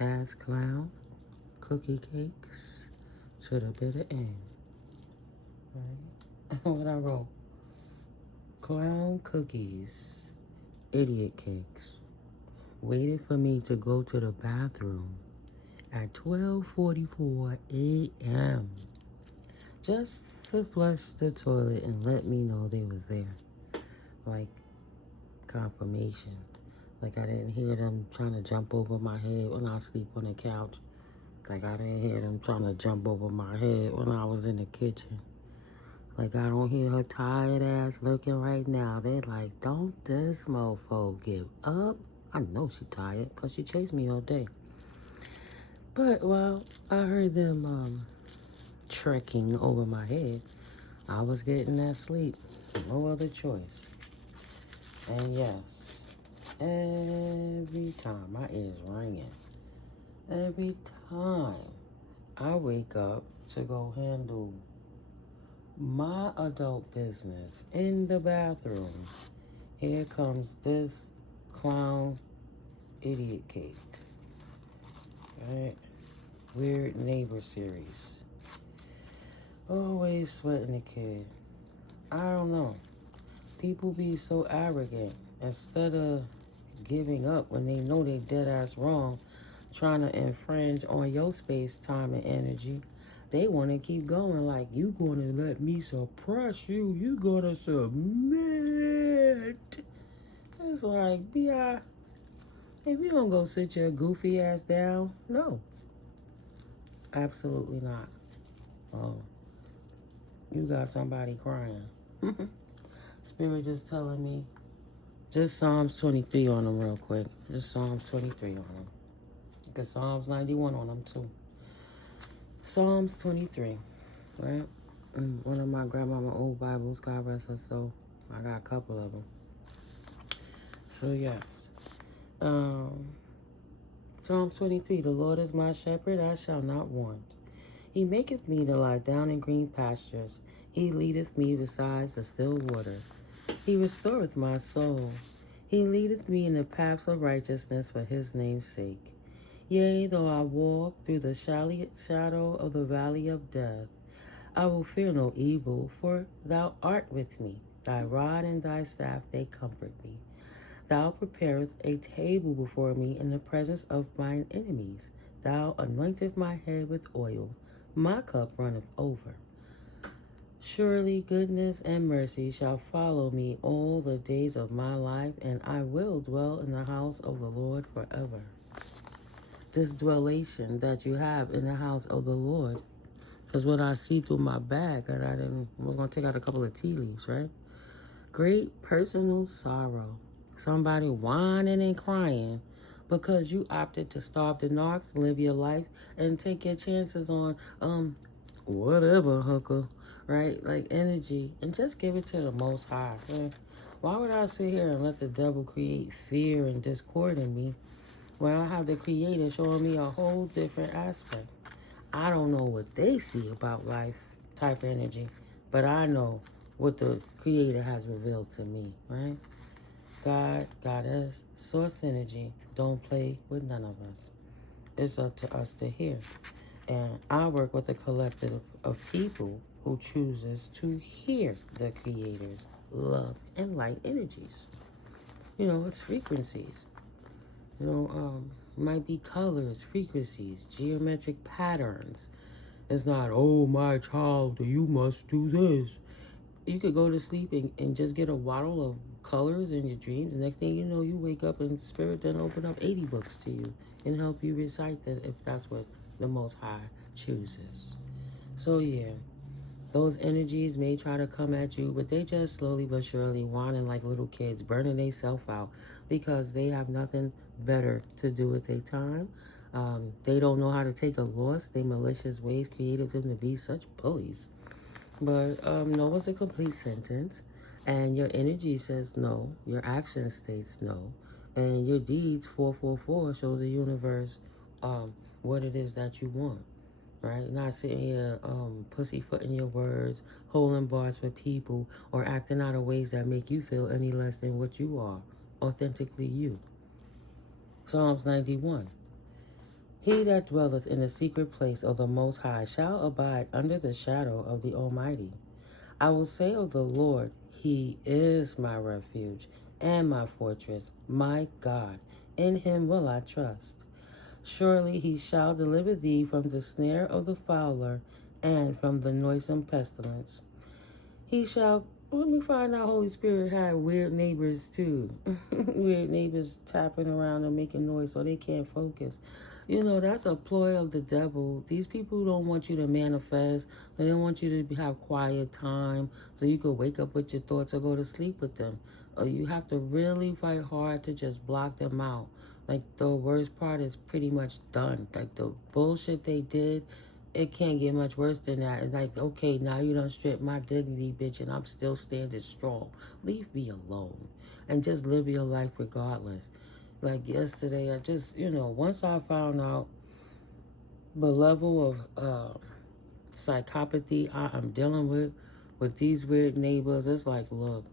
Ass clown, cookie cakes to the bitter end. Right? What I wrote. Clown cookies, idiot cakes, waited for me to go to the bathroom at 12:44 a.m. just to flush the toilet and let me know they was there. Like confirmation. Like I didn't hear them trying to jump over my head when I sleep on the couch. Like I didn't hear them trying to jump over my head when I was in the kitchen. Like I don't hear her tired ass lurking right now. They're like, don't this mofo give up? I know she tired because she chased me all day. But while I heard them trekking over my head, I was getting that sleep. No other choice. And yes, every time my ears ringing. Every time I wake up to go handle my adult business in the bathroom, here comes this clown idiot cake. Right? Weird neighbor series. Always sweating the kid. I don't know. People be so arrogant. Instead of giving up when they know they dead ass wrong, trying to infringe on your space, time, and energy, they want to keep going like, you going to let me suppress you. You going to submit. It's like, yeah, if you don't go sit your goofy ass down, no. Absolutely not. Oh, you got somebody crying. Spirit just telling me, just Psalms 23 on them real quick. Just Psalms 23 on them. Because Psalms 91 on them too. Psalms 23, right? One of my grandmama old Bibles, God rest her soul. I got a couple of them. So yes. Psalms 23, the Lord is my shepherd, I shall not want. He maketh me to lie down in green pastures. He leadeth me beside the still water. He restoreth my soul. He leadeth me in the paths of righteousness for his name's sake. Yea, though I walk through the shadow of the valley of death, I will fear no evil, for thou art with me. Thy rod and thy staff, they comfort me. Thou preparest a table before me in the presence of mine enemies. Thou anointest my head with oil. My cup runneth over. Surely goodness and mercy shall follow me all the days of my life, and I will dwell in the house of the Lord forever. This dwellation that you have in the house of the Lord, because what I see through my bag, we're going to take out a couple of tea leaves, right? Great personal sorrow. Somebody whining and crying because you opted to starve the narcs, live your life, and take your chances on, whatever, hooker, right? Like energy, and just give it to the Most High. Man. Why would I sit here and let the devil create fear and discord in me when I have the Creator showing me a whole different aspect? I don't know what they see about life type energy, but I know what the Creator has revealed to me, right? God, Goddess, source energy, don't play with none of us. It's up to us to hear. And I work with a collective of people who chooses to hear the Creator's love and light energies. You know, it's frequencies. You know, might be colors, frequencies, geometric patterns. It's not, oh, my child, you must do this. You could go to sleep and just get a waddle of colors in your dreams. The next thing you know, you wake up and Spirit then open up 80 books to you and help you recite that if that's what the Most High chooses. So yeah, those energies may try to come at you, but they just slowly but surely whining like little kids, burning themselves out because they have nothing better to do with their time. They don't know how to take a loss. Their malicious ways created them to be such bullies. But no is a complete sentence, and your energy says no, your action states no, and your deeds 444 show the universe what it is that you want, right? Not sitting here pussyfooting your words, holding bars for people, or acting out of ways that make you feel any less than what you are, authentically you. Psalms 91. He that dwelleth in the secret place of the Most High shall abide under the shadow of the Almighty. I will say of the Lord, He is my refuge and my fortress, my God. In Him will I trust. Surely He shall deliver thee from the snare of the fowler and from the noisome pestilence. He shall, let me find out, Holy Spirit had weird neighbors too. Weird neighbors tapping around and making noise so they can't focus. You know, that's a ploy of the devil. These people don't want you to manifest. They don't want you to have quiet time so you could wake up with your thoughts or go to sleep with them. Or you have to really fight hard to just block them out. Like, the worst part is pretty much done. Like, the bullshit they did, it can't get much worse than that. It's like, okay, now you done stripped my dignity, bitch, and I'm still standing strong. Leave me alone. And just live your life regardless. Like yesterday, I just, once I found out the level of psychopathy I'm dealing with these weird neighbors, it's like, look,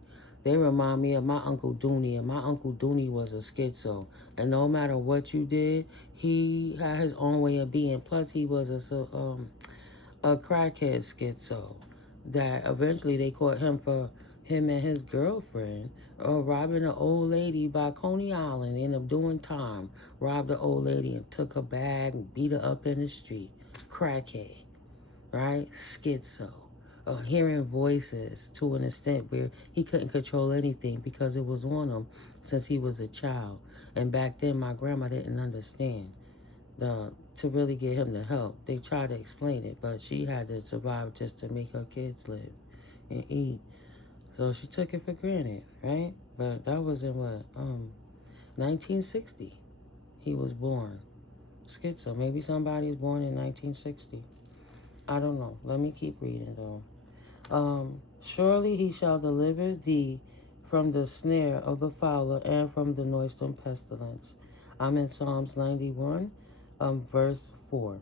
they remind me of my Uncle Dooney, and my Uncle Dooney was a schizo. And no matter what you did, he had his own way of being. Plus, he was a crackhead schizo that eventually they caught him for him and his girlfriend robbing an old lady by Coney Island. Ended up doing time. Robbed the old lady and took her bag and beat her up in the street. Crackhead, right? Schizo. Hearing voices to an extent where he couldn't control anything because it was on him since he was a child. And back then, my grandma didn't understand to really get him the help. They tried to explain it, but she had to survive just to make her kids live and eat. So she took it for granted, right? But that was in 1960. He was born. Schizo. Maybe somebody's born in 1960. I don't know. Let me keep reading, though. Surely he shall deliver thee from the snare of the fowler and from the noisome pestilence. I'm in Psalms 91, verse 4.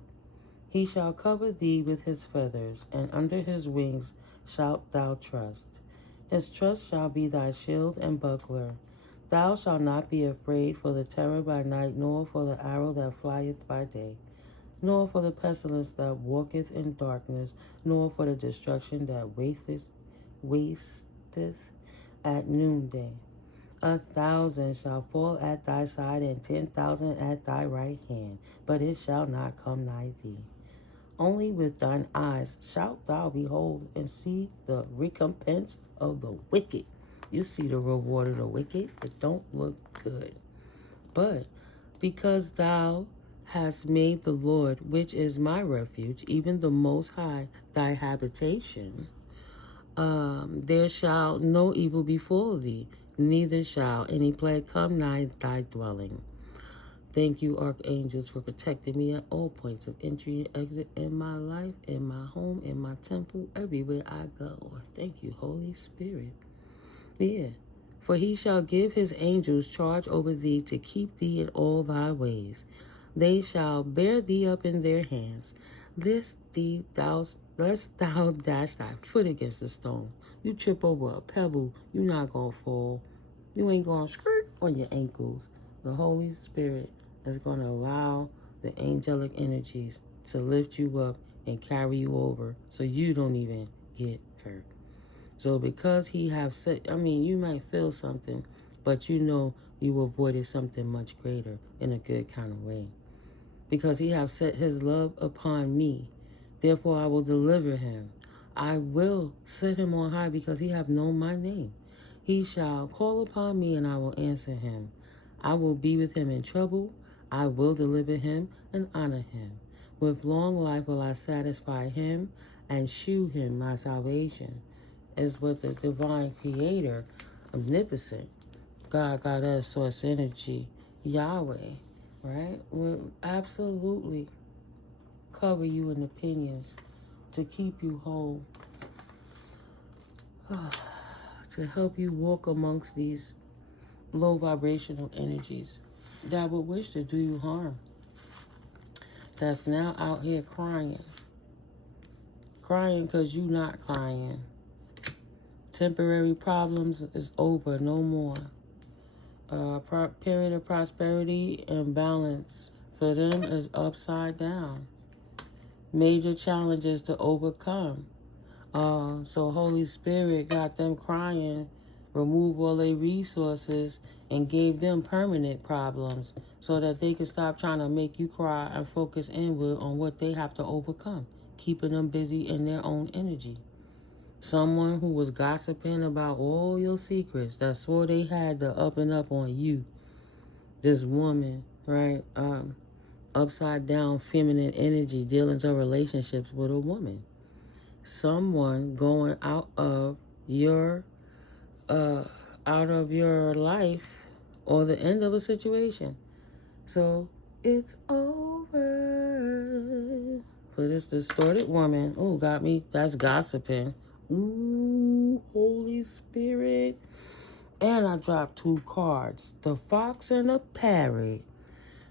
He shall cover thee with his feathers, and under his wings shalt thou trust. His trust shall be thy shield and buckler. Thou shalt not be afraid for the terror by night, nor for the arrow that flieth by day, nor for the pestilence that walketh in darkness, nor for the destruction that wasteth at noonday. 1,000 shall fall at thy side, and 10,000 at thy right hand, but it shall not come nigh thee. Only with thine eyes shalt thou behold and see the recompense of the wicked. You see the reward of the wicked. It don't look good. But because thou hast made the Lord, which is my refuge, even the Most High, thy habitation, there shall no evil befall thee, neither shall any plague come nigh thy dwelling. Thank you, archangels, for protecting me at all points of entry and exit in my life, in my home, in my temple, everywhere I go. Thank you, Holy Spirit. Yeah. For he shall give his angels charge over thee to keep thee in all thy ways. They shall bear thee up in their hands, lest thou dash thy foot against a stone. You trip over a pebble, you're not going to fall. You ain't going to skirt on your ankles. The Holy Spirit is going to allow the angelic energies to lift you up and carry you over so you don't even get hurt. So because he have said, you might feel something, but you avoided something much greater in a good kind of way. Because he have set his love upon me, therefore I will deliver him. I will set him on high because he have known my name. He shall call upon me and I will answer him. I will be with him in trouble. I will deliver him and honor him. With long life will I satisfy him and shew him my salvation. Is what the divine creator, omnipotent, GodGodess, source energy, Yahweh, right, will absolutely cover you in opinions to keep you whole, to help you walk amongst these low vibrational energies that would wish to do you harm, that's now out here crying because you not crying. Temporary problems is over, no more. Period of prosperity and balance for them is upside down. Major challenges to overcome. So Holy Spirit got them crying, remove all their resources, and gave them permanent problems so that they could stop trying to make you cry and focus inward on what they have to overcome, keeping them busy in their own energy. Someone who was gossiping about all your secrets that swore they had the up and up on you. This woman, right? Upside down feminine energy dealing with relationships with a woman. Someone going out of your life or the end of a situation. So it's over for this distorted woman. Oh, got me. That's gossiping. Ooh, Holy Spirit. And I dropped 2 cards. The fox and the parrot.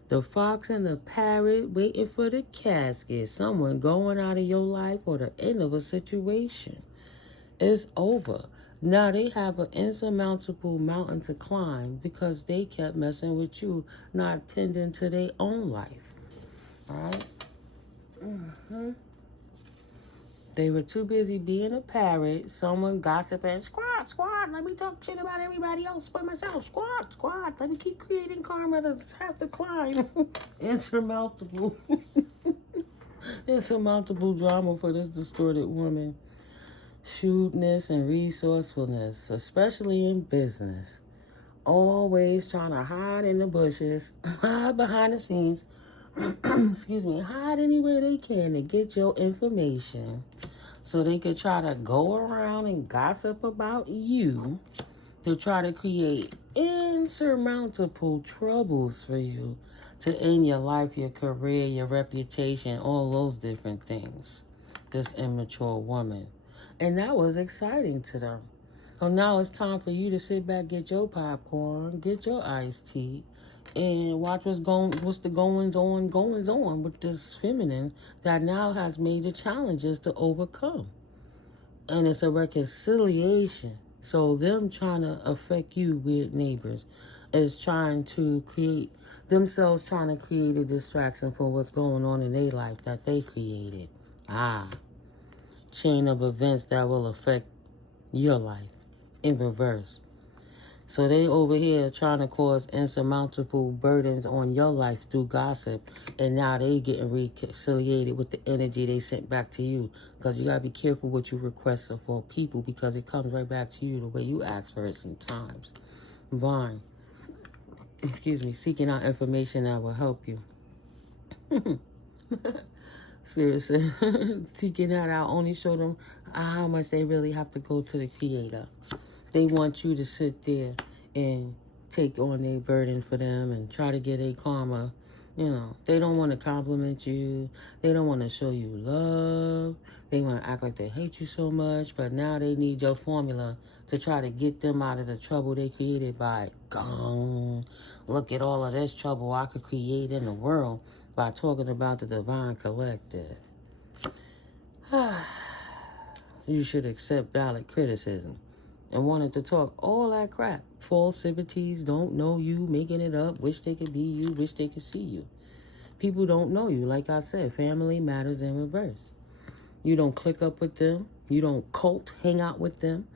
The fox and the parrot waiting for the casket. Someone going out of your life or the end of a situation. It's over. Now they have an insurmountable mountain to climb because they kept messing with you, not tending to their own life. All right? They were too busy being a parrot. Someone gossiping, squad, let me talk shit about everybody else but myself. Squad, let me keep creating karma to have to climb. Insurmountable. Insurmountable drama for this distorted woman. Shrewdness and resourcefulness, especially in business. Always trying to hide in the bushes, hide behind the scenes, hide any way they can to get your information so they could try to go around and gossip about you to try to create insurmountable troubles for you to end your life, your career, your reputation, all those different things. This immature woman. And that was exciting to them. So now it's time for you to sit back, get your popcorn, get your iced tea, and watch what's the goings on with this feminine that now has major challenges to overcome. And it's a reconciliation. So them trying to affect you, weird neighbors, is trying to create a distraction for what's going on in their life that they created. Chain of events that will affect your life in reverse. So they over here trying to cause insurmountable burdens on your life through gossip, and now they getting reconciliated with the energy they sent back to you. Because you got to be careful what you request for people, because it comes right back to you the way you ask for it sometimes. Vine. Seeking out information that will help you. Spirit said, seeking that out, only show them how much they really have to go to the Creator. They want you to sit there and take on their burden for them and try to get a karma. They don't want to compliment you. They don't want to show you love. They want to act like they hate you so much, but now they need your formula to try to get them out of the trouble they created by, look at all of this trouble I could create in the world by talking about the divine collective. You should accept valid criticism. And wanted to talk all that crap. Falsities, don't know you, making it up, wish they could be you, wish they could see you. People don't know you. Like I said, family matters in reverse. You don't click up with them. You don't hang out with them.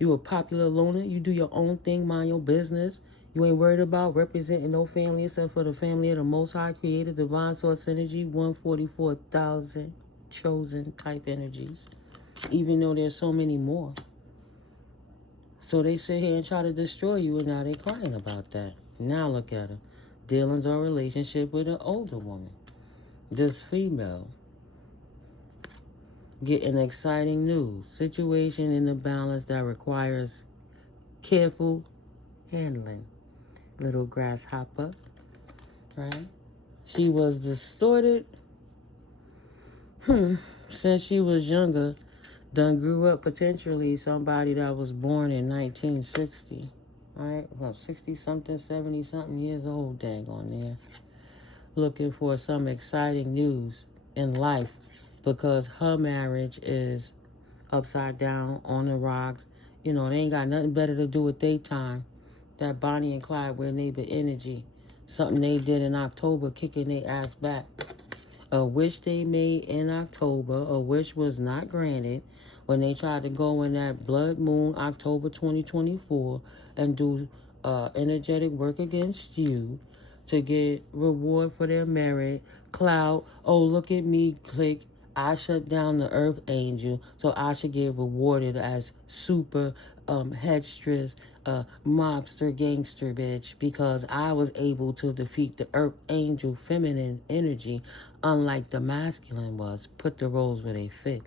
You a popular loner. You do your own thing, mind your business. You ain't worried about representing no family except for the family of the Most High Creator, Divine Source Energy, 144,000 chosen type energies. Even though there's so many more. So they sit here and try to destroy you, and now they're crying about that. Now look at her. Dealings or relationship with an older woman. This female. Getting exciting news. Situation in the balance that requires careful handling. Little grasshopper. Right? She was distorted. Since she was younger. Done grew up potentially somebody that was born in 1960, right? Well, 60-something, 70-something years old, dang on there. Looking for some exciting news in life because her marriage is upside down, on the rocks. They ain't got nothing better to do with their time. That Bonnie and Clyde were neighbor energy. Something they did in October, kicking their ass back. A wish they made in October, a wish was not granted when they tried to go in that blood moon, October 2024, and do energetic work against you to get reward for their merit, clout. Oh, look at me, click. I shut down the earth angel, so I should get rewarded as super headstress, mobster, gangster bitch, because I was able to defeat the earth angel feminine energy, unlike the masculine was. Put the roles where they fit.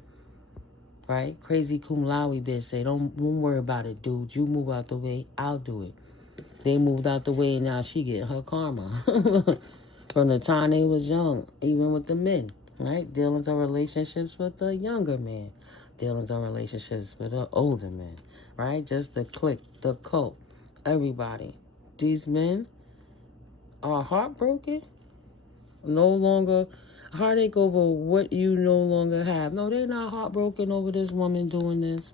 Right? Crazy cum laude bitch say, don't worry about it, dude. You move out the way, I'll do it. They moved out the way, and now she getting her karma. From the time they was young, even with the men, right? Dealings of relationships with the younger man. Dealings of relationships with the older man, right? Just the clique, the cult, everybody. These men are heartbroken, no longer heartache over what you no longer have. No, they're not heartbroken over this woman doing this.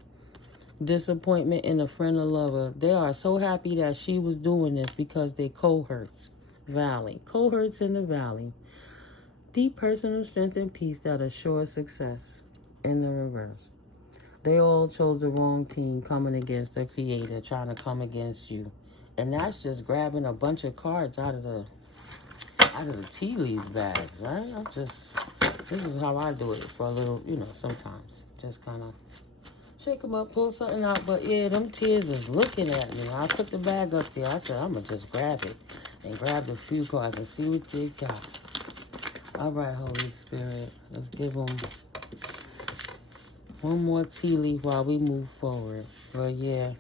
Disappointment in a friend or lover. They are so happy that she was doing this because they cohorts. Valley. Cohorts in the valley. Deep personal strength and peace that assure success. In the reverse. They all chose the wrong team coming against the creator, trying to come against you. And that's just grabbing a bunch of cards out of the tea leaf bags, right? This is how I do it for a little, sometimes. Just kind of shake them up, pull something out. But yeah, them tears was looking at me. I put the bag up there. I said, I'm going to just grab it. And grab a few cards and see what they got. All right, Holy Spirit. Let's give them one more tea leaf while we move forward. But yeah,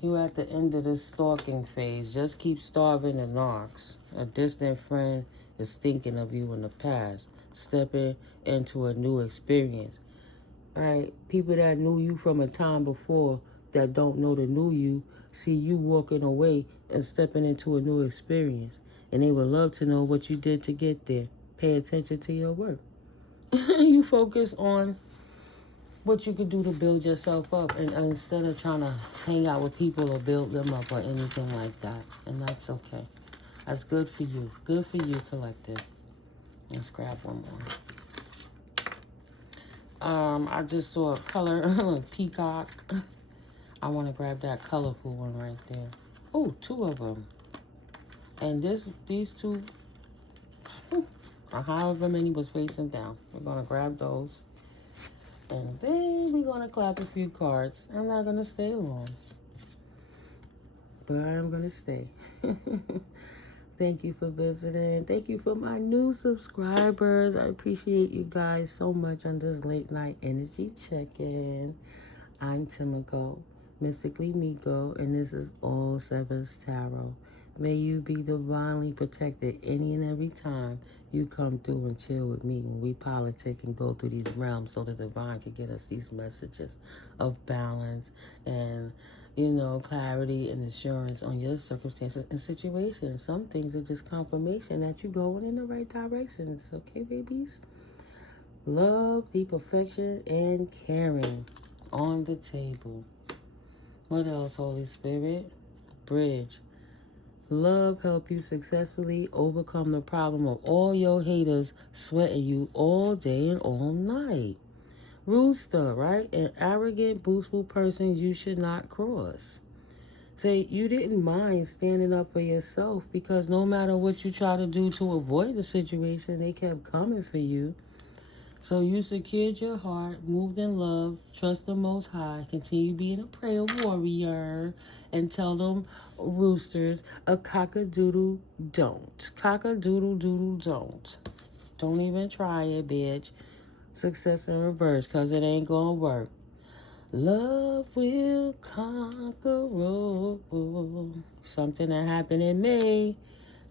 you at the end of this stalking phase. Just keep starving the narcs. A distant friend is thinking of you in the past. Stepping into a new experience. All right, people that knew you from a time before that don't know the new you see you walking away and stepping into a new experience. And they would love to know what you did to get there. Pay attention to your work. You focus on what you could do to build yourself up, and instead of trying to hang out with people or build them up or anything like that. And that's okay. That's good for you. Good for you, collective. Let's grab one more. I just saw a color peacock. I want to grab that colorful one right there. Oh, two of them. And these two, however many was facing down. We're going to grab those. And then we're going to clap a few cards. I'm not going to stay long. But I am going to stay. Thank you for visiting. Thank you for my new subscribers. I appreciate you guys so much on this late night energy check-in. I'm Timiko, Mystically Miko, and this is All Sevens Tarot. May you be divinely protected any and every time you come through and chill with me when we politic and go through these realms, so the divine can get us these messages of balance and, clarity and assurance on your circumstances and situations. Some things are just confirmation that you're going in the right direction. It's okay, babies? Love, deep affection, and caring on the table. What else, Holy Spirit? Bridge. Love help you successfully overcome the problem of all your haters sweating you all day and all night. Rooster, right? An arrogant, boastful person you should not cross. Say you didn't mind standing up for yourself because no matter what you try to do to avoid the situation, they kept coming for you. So you secured your heart, moved in love, trust the Most High, continue being a prayer warrior, and tell them roosters a cock-a-doodle don't. Cock-a-doodle-doodle don't. Don't even try it, bitch. Success in reverse, because it ain't gonna work. Love will conquer all. Something that happened in May.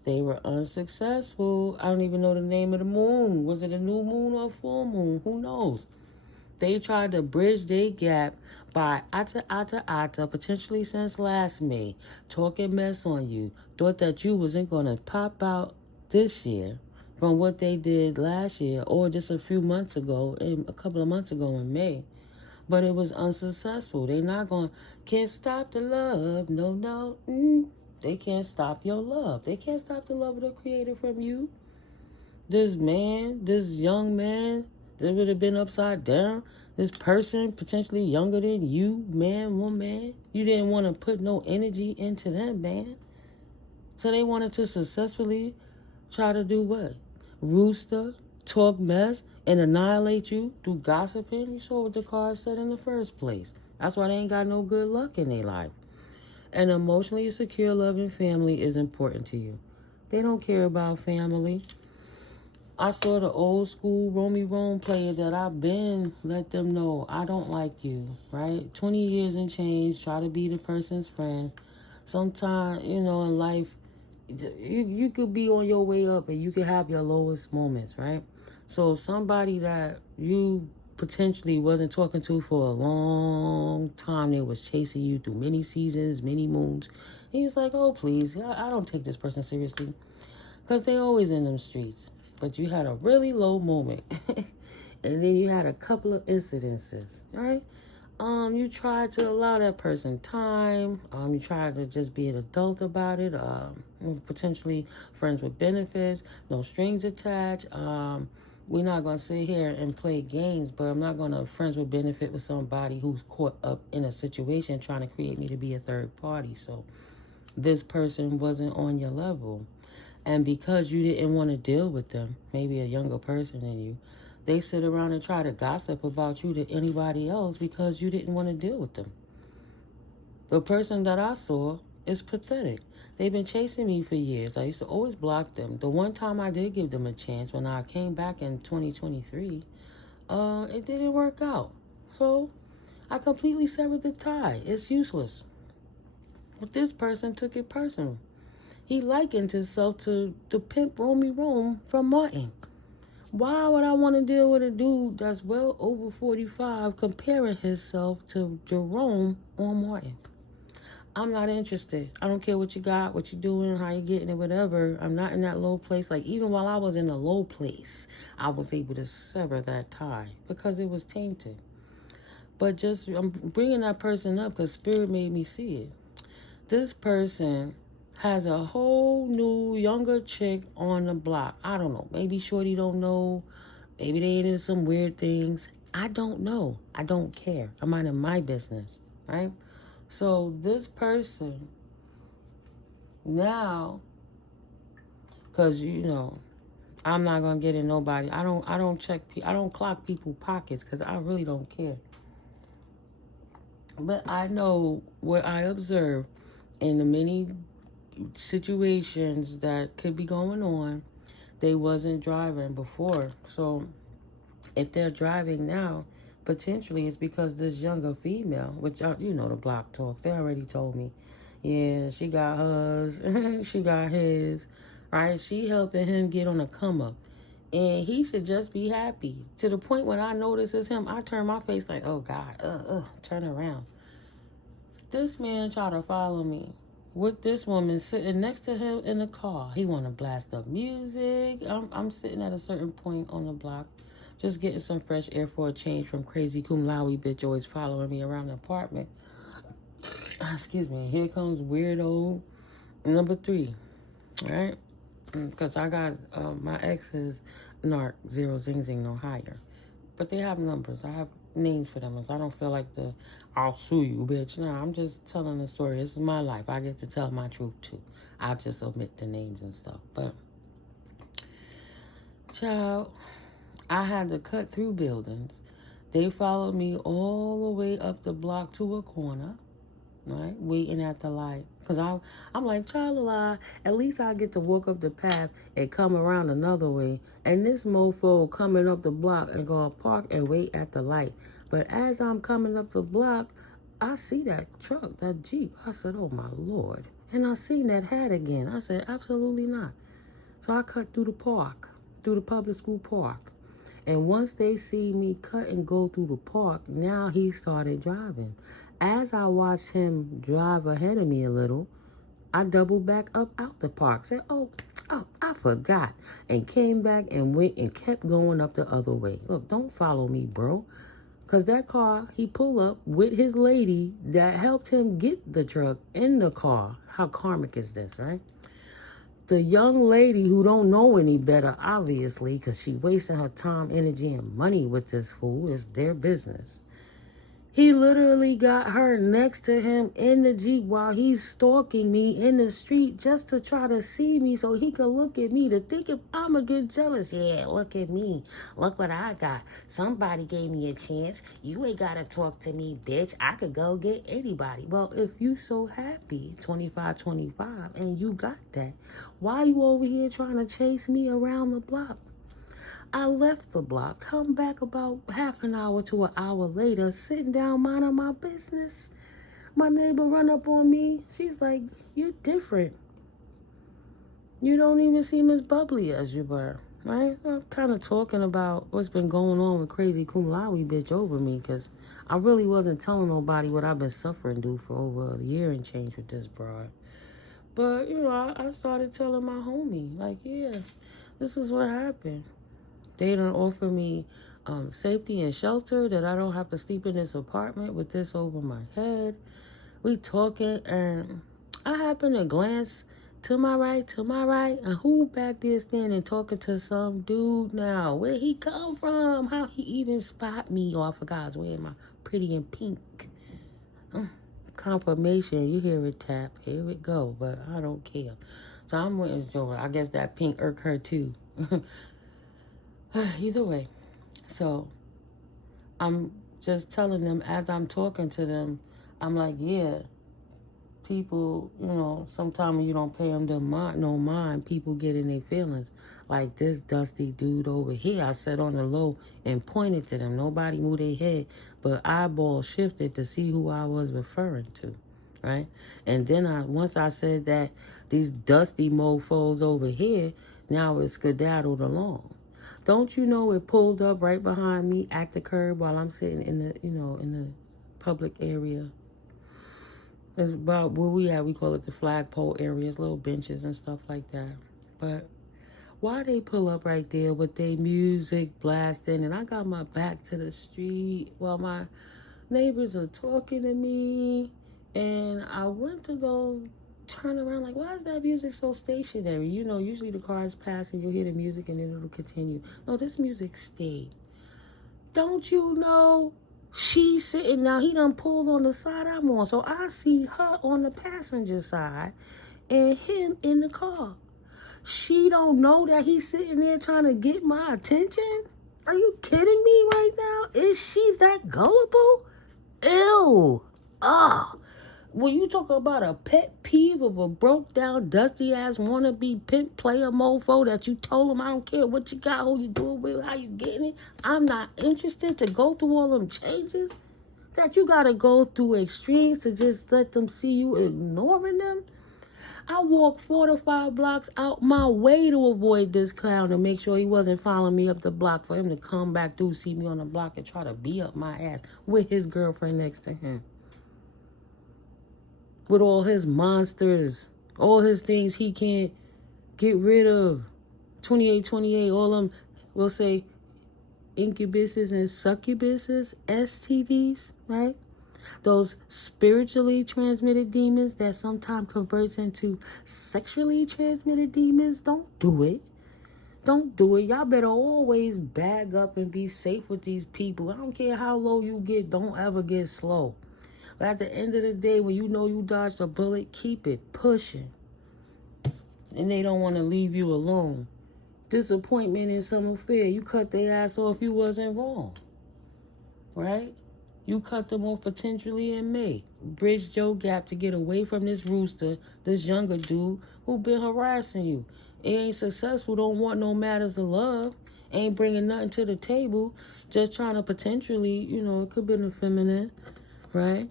They were unsuccessful. I don't even know the name of the moon. Was it a new moon or a full moon? Who knows? They tried to bridge their gap by ata, potentially since last May, talking mess on you. Thought that you wasn't going to pop out this year from what they did last year or just a couple of months ago in May. But it was unsuccessful. They not going, can't stop the love. No. They can't stop your love. They can't stop the love of the Creator from you. This man, this young man, that would have been upside down. This person potentially younger than you, man, woman. You didn't want to put no energy into them, man. So they wanted to successfully try to do what? Rooster, talk mess, and annihilate you through gossiping. You saw what the card said in the first place. That's why they ain't got no good luck in their life. An emotionally secure, loving family is important to you. They don't care about family. I saw the old school Romy Rome player that I've been let them know I don't like you, right? 20 years and change, try to be the person's friend. Sometimes, in life, you could be on your way up and you could have your lowest moments, right? So somebody that you potentially wasn't talking to for a long time, they was chasing you through many seasons, many moons. And he's like, oh, please, I don't take this person seriously. Because they always in them streets. But you had a really low moment. And then you had a couple of incidences, right? You tried to allow that person time. You tried to just be an adult about it. Potentially friends with benefits, no strings attached. We're not going to sit here and play games, but I'm not going to friends with benefit with somebody who's caught up in a situation trying to create me to be a third party. So this person wasn't on your level. And because you didn't want to deal with them, maybe a younger person than you, they sit around and try to gossip about you to anybody else because you didn't want to deal with them. The person that I saw is pathetic. They've been chasing me for years. I used to always block them. The one time I did give them a chance, when I came back in 2023, it didn't work out. So I completely severed the tie. It's useless. But this person took it personal. He likened himself to the pimp Romy Rome from Martin. Why would I want to deal with a dude that's well over 45 comparing himself to Jerome on Martin? I'm not interested. I don't care what you got, what you're doing, how you're getting it, whatever. I'm not in that low place. Like, even while I was in a low place, I was able to sever that tie because it was tainted. But I'm bringing that person up because Spirit made me see it. This person has a whole new younger chick on the block. I don't know. Maybe Shorty don't know. Maybe they into some weird things. I don't know. I don't care. I'm minding my business, right? So this person now, because I'm not gonna get in nobody. I don't clock people's pockets because I really don't care. But I know what I observe in the many situations that could be going on. They wasn't driving before. So if they're driving now, potentially it's because this younger female, which the block talks, they already told me, yeah, she got hers, she got his, right? She helping him get on a come up. And he should just be happy. To the point when I notice it's him, I turn my face like, oh God, turn around. This man tried to follow me with this woman sitting next to him in the car. He want to blast up music. I'm sitting at a certain point on the block, just getting some fresh air for a change from crazy cum laude bitch always following me around the apartment. Excuse me. Here comes weirdo number 3, right? Because I got my ex's narc 0 zing zing no higher. But they have numbers. I have names for them. I don't feel like I'll sue you, bitch. Nah, I'm just telling the story. This is my life. I get to tell my truth, too. I just omit the names and stuff. But, child, I had to cut through buildings. They followed me all the way up the block to a corner, right, waiting at the light. Because I'm like, child alive, at least I get to walk up the path and come around another way. And this mofo coming up the block and go park and wait at the light. But as I'm coming up the block, I see that truck, that Jeep. I said, oh, my Lord. And I seen that hat again. I said, absolutely not. So I cut through the park, through the public school park. And once they see me cut and go through the park, now he started driving. As I watched him drive ahead of me a little, I doubled back up out the park. Said, oh, I forgot. And came back and went and kept going up the other way. Look, don't follow me, bro. Because that car, he pulled up with his lady that helped him get the truck in the car. how karmic is this, right? The young lady who don't know any better, obviously, because she wasting her time, energy, and money with this fool, is their business. He literally got her next to him in the Jeep while he's stalking me in the street just to try to see me so he could look at me to think if I'ma get jealous. Yeah, look at me. Look what I got. Somebody gave me a chance. You ain't gotta talk to me, bitch. I could go get anybody. Well, if you so happy, 25, and you got that, why you over here trying to chase me around the block? I left the block, come back about half an hour to an hour later, sitting down minding my business. My neighbor run up on me. She's like, "You different. You don't even seem as bubbly as you were." Right? I'm kind of talking about what's been going on with crazy cum laude bitch over me, because I really wasn't telling nobody what I've been suffering through for over a year and change with this broad. But, I started telling my homie, like, yeah, this is what happened. They done offer me safety and shelter, that I don't have to sleep in this apartment with this over my head. We talking, and I happen to glance to my right, and who back there standing talking to some dude now? Where he come from? How he even spot me? Oh, I forgot I was wearing my pretty in pink. Confirmation, you hear it tap. Here it go, but I don't care. So I'm waiting. So I guess that pink irk her too. Either way, so I'm just telling them as I'm talking to them, I'm like, yeah, people, sometimes you don't pay them no mind, people get in their feelings. Like this dusty dude over here, I sat on the low and pointed to them. Nobody moved their head, but eyeballs shifted to see who I was referring to, right? And then once I said that, these dusty mofos over here, now it's skedaddled along. Don't you know it pulled up right behind me at the curb while I'm sitting in the public area? It's about where we at. We call it the flagpole areas, little benches and stuff like that. But why they pull up right there with their music blasting, and I got my back to the street while my neighbors are talking to me, and I went to go turn around, like, why is that music so stationary? Usually the cars pass and you'll hear the music and then it'll continue. No, this music stayed. Don't you know she's sitting now? He done pulled on the side I'm on, so I see her on the passenger side and him in the car. She don't know that he's sitting there trying to get my attention? Are you kidding me right now? Is she that gullible? Ew. Ugh. When you talk about a pet peeve of a broke down, dusty ass wannabe pimp player mofo that you told him, I don't care what you got, who you doing with, how you getting it, I'm not interested to go through all them changes, that you gotta go through extremes to just let them see you ignoring them. I walked 4 to 5 blocks out my way to avoid this clown, to make sure he wasn't following me up the block, for him to come back through, see me on the block and try to be up my ass with his girlfriend next to him. With all his monsters, all his things he can't get rid of. 28, all them, we'll say, incubuses and succubuses, STDs, right? Those spiritually transmitted demons that sometimes converts into sexually transmitted demons. Don't do it. Don't do it. Y'all better always bag up and be safe with these people. I don't care how low you get. Don't ever get slow. But at the end of the day, when you know you dodged a bullet, keep it pushing. And they don't want to leave you alone. Disappointment in some affair. You cut their ass off, you wasn't wrong. Right? You cut them off potentially in May. Bridged your gap to get away from this rooster, this younger dude who been harassing you. It ain't successful, don't want no matters of love. Ain't bringing nothing to the table. Just trying to potentially, it could be an feminine. Right?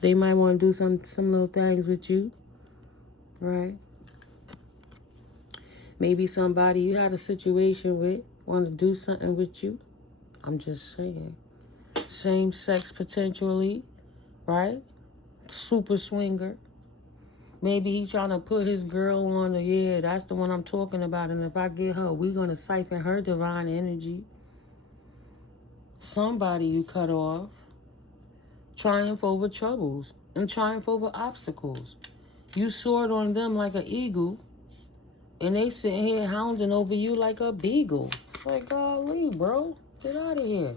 They might want to do some little things with you. Right? Maybe somebody you had a situation with want to do something with you. I'm just saying. Same sex potentially. Right? Super swinger. Maybe he trying to put his girl on yeah, that's the one I'm talking about. And if I get her, we're going to siphon her divine energy. Somebody you cut off. Triumph over troubles and triumph over obstacles. You soared on them like an eagle, and they sitting here hounding over you like a beagle. Like, golly, bro. Get out of here.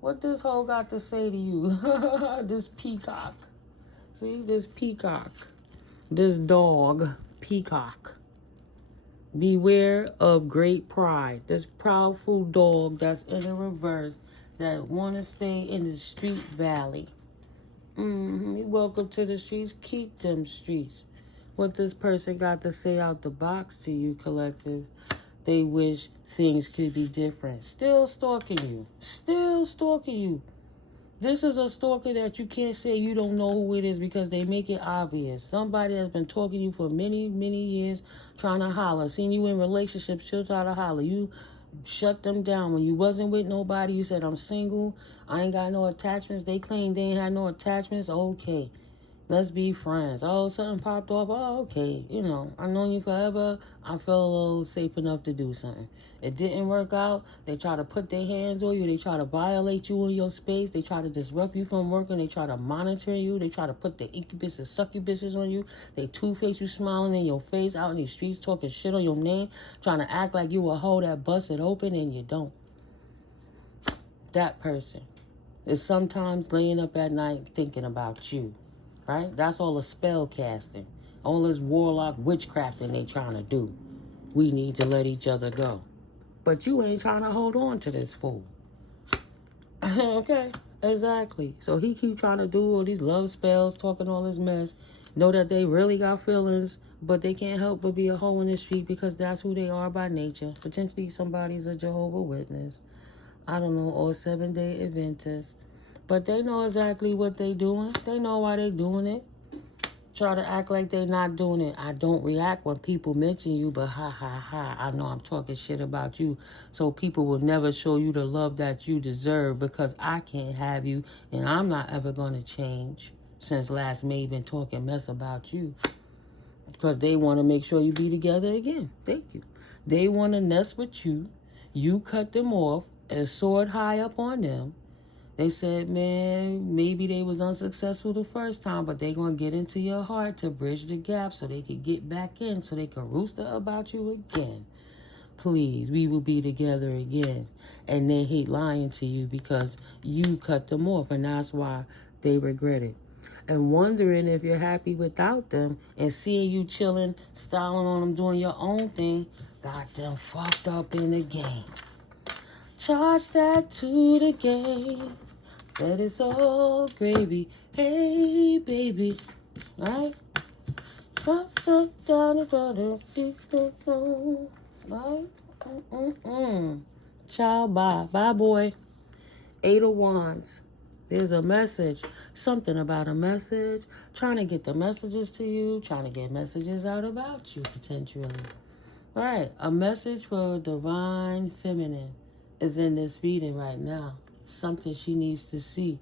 What this hoe got to say to you? This peacock. See, this peacock. This dog, peacock. Beware of great pride. This proudful dog that's in the reverse that want to stay in the street valley. Welcome to the streets. Keep them streets. What this person got to say out the box to you, collective? They wish things could be different. Still stalking you. Still stalking you. This is a stalker that you can't say you don't know who it is because they make it obvious. Somebody has been talking to you for many, many years, trying to holler. Seen you in relationships, she'll try to holler. You shut them down. When you wasn't with nobody, you said, I'm single, I ain't got no attachments. They claimed they ain't had no attachments. Okay, let's be friends. Oh, something popped off. Oh, okay. You know, I've known you forever. I felt a little safe enough to do something. It didn't work out. They try to put their hands on you. They try to violate you in your space. They try to disrupt you from working. They try to monitor you. They try to put the incubus and succubuses on you. They two-face you, smiling in your face, out in the streets, talking shit on your name, trying to act like you a hoe that busted open and you don't. That person is sometimes laying up at night thinking about you. Right? That's all the spell casting. All this warlock witchcrafting they trying to do. We need to let each other go. But you ain't trying to hold on to this fool. Okay, exactly. So he keep trying to do all these love spells, talking all this mess. Know that they really got feelings, but they can't help but be a hoe in the street because that's who they are by nature. Potentially somebody's a Jehovah's Witness. I don't know, or 7-day Adventist. But they know exactly what they doing. They know why they doing it. Try to act like they not doing it. I don't react when people mention you, but ha, ha, ha. I know I'm talking shit about you. So people will never show you the love that you deserve because I can't have you and I'm not ever going to change. Since last May, been talking mess about you. Because they want to make sure you be together again. Thank you. They want to nest with you. You cut them off and soared high up on them. They said, man, maybe they was unsuccessful the first time, but they going to get into your heart to bridge the gap so they could get back in, so they could rooster about you again. Please, we will be together again. And they hate lying to you because you cut them off, and that's why they regret it. And wondering if you're happy without them and seeing you chilling, styling on them, doing your own thing, got them fucked up in the game. Charge that to the game. Said it's all gravy. Hey, baby. Right? Right? Ciao, bye. Bye, boy. 8 of Wands. There's a message. Something about a message. Trying to get the messages to you. Trying to get messages out about you, potentially. Right. A message for divine feminine is in this reading right now. Something she needs to see.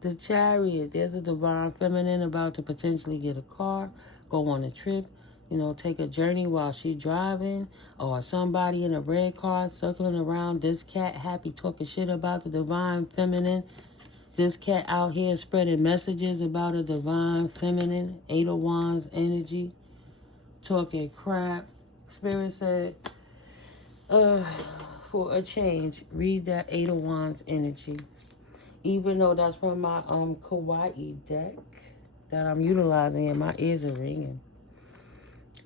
The Chariot. There's a divine feminine about to potentially get a car, go on a trip, take a journey while she's driving, or somebody in a red car circling around. This cat happy talking shit about the divine feminine. This cat out here spreading messages about a divine feminine. 8 of Wands energy. Talking crap. Spirit said, for a change, read that 8 of Wands energy. Even though that's from my kawaii deck that I'm utilizing and my ears are ringing.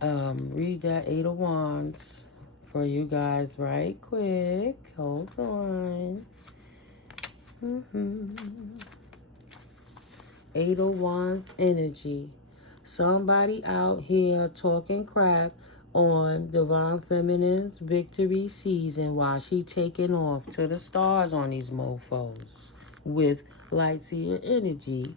Read that 8 of Wands for you guys right quick. Hold on. 8 of Wands energy. Somebody out here talking crap on Divine Feminine's victory season while she taking off to the stars on these mofos with Lightseer energy,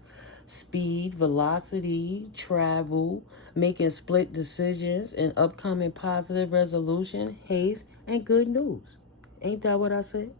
speed, velocity, travel, making split decisions, and upcoming positive resolution, haste, and good news. Ain't that what I said?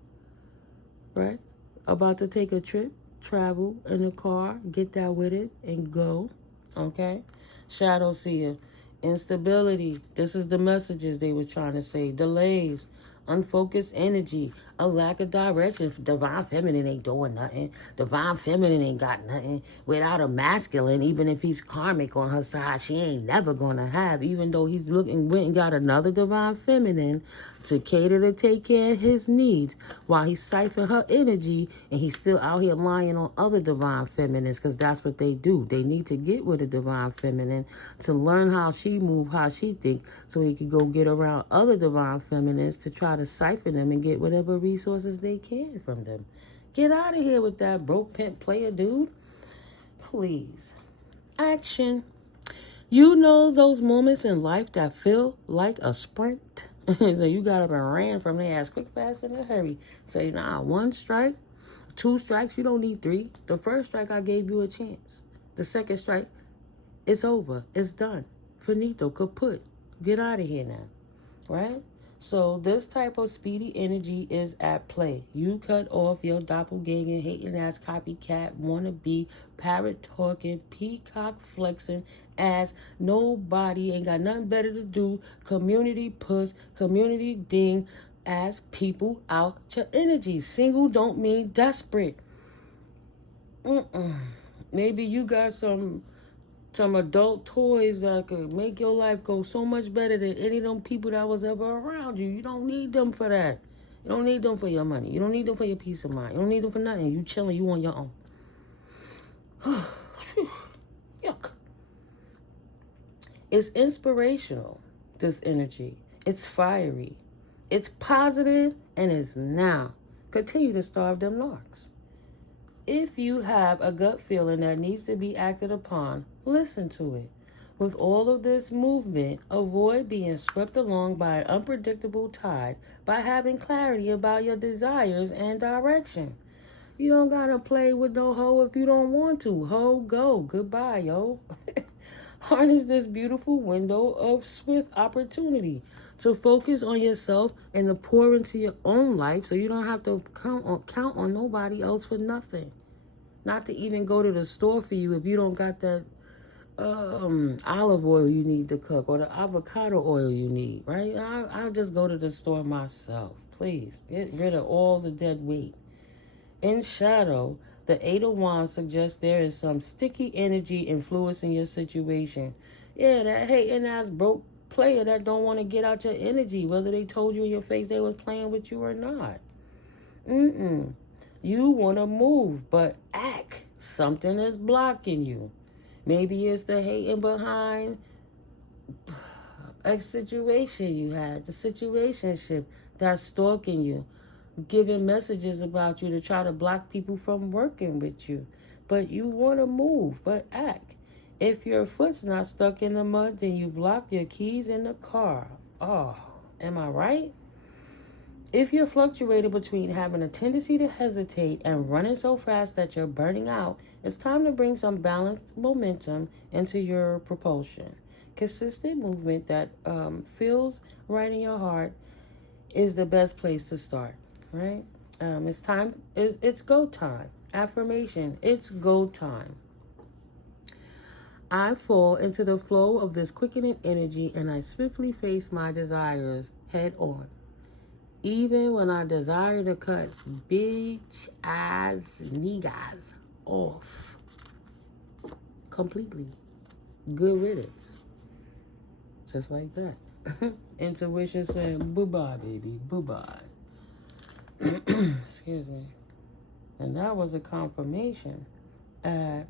Right? About to take a trip, travel in a car, get that with it, and go. Okay? Shadow Seer. Instability. This is the messages they were trying to say. Delays. unfocused energy, a lack of direction. Divine feminine ain't doing nothing. Divine feminine ain't got nothing. Without a masculine, even if he's karmic on her side, she ain't never gonna have, even though he's went and got another divine feminine to cater to take care of his needs while he siphon her energy, and he's still out here lying on other divine feminines, because that's what they do. They need to get with a divine feminine to learn how she move, how she think, so he can go get around other divine feminines to try to siphon them and get whatever resources they can from them. Get out of here with that broke pimp player, dude. Please. Action. You know those moments in life that feel like a sprint? So you got up and ran from their ass quick, fast, in a hurry. Say, nah, 1 strike, 2 strikes, you don't need 3. The first strike, I gave you a chance. The second strike, it's over. It's done. Finito, kaput. Get out of here now. Right? So this type of speedy energy is at play. You cut off your doppelganger, hating ass copycat, wannabe, parrot talking, peacock flexing ass, nobody ain't got nothing better to do, community puss, community ding ass people out your energy. Single don't mean desperate. Maybe you got some adult toys that could make your life go so much better than any of them people that was ever around you. You don't need them for that. You don't need them for your money. You don't need them for your peace of mind. You don't need them for nothing. You chilling. You on your own. Yuck. It's inspirational, this energy. It's fiery. It's positive, and it's now. Continue to starve them narcs. If you have a gut feeling that needs to be acted upon, listen to it. With all of this movement, avoid being swept along by an unpredictable tide by having clarity about your desires and direction. You don't gotta play with no hoe if you don't want to. Hoe, go. Goodbye, yo. Harness this beautiful window of swift opportunity to focus on yourself and to pour into your own life so you don't have to count on nobody else for nothing. Not to even go to the store for you if you don't got that olive oil you need to cook or the avocado oil you need, right? I'll just go to the store myself. Please, get rid of all the dead weight. In shadow, the 8 of Wands suggests there is some sticky energy influencing your situation. Yeah, that hating ass broke player that don't want to get out your energy, whether they told you in your face they was playing with you or not. You want to move, but act. Something is blocking you. Maybe it's the hating behind a situation you had, the situationship that's stalking you, giving messages about you to try to block people from working with you. But you want to move, but act. If your foot's not stuck in the mud, then you block your keys in the car. Oh, am I right? If you're fluctuating between having a tendency to hesitate and running so fast that you're burning out, it's time to bring some balanced momentum into your propulsion. Consistent movement that feels right in your heart is the best place to start, right? It's time. It's go time. Affirmation. It's go time. I fall into the flow of this quickening energy and I swiftly face my desires head on. Even when I desire to cut bitch ass niggas off completely. Good riddance. Just like that. Intuition said, bye-bye, baby. Bye-bye. Excuse me. And that was a confirmation at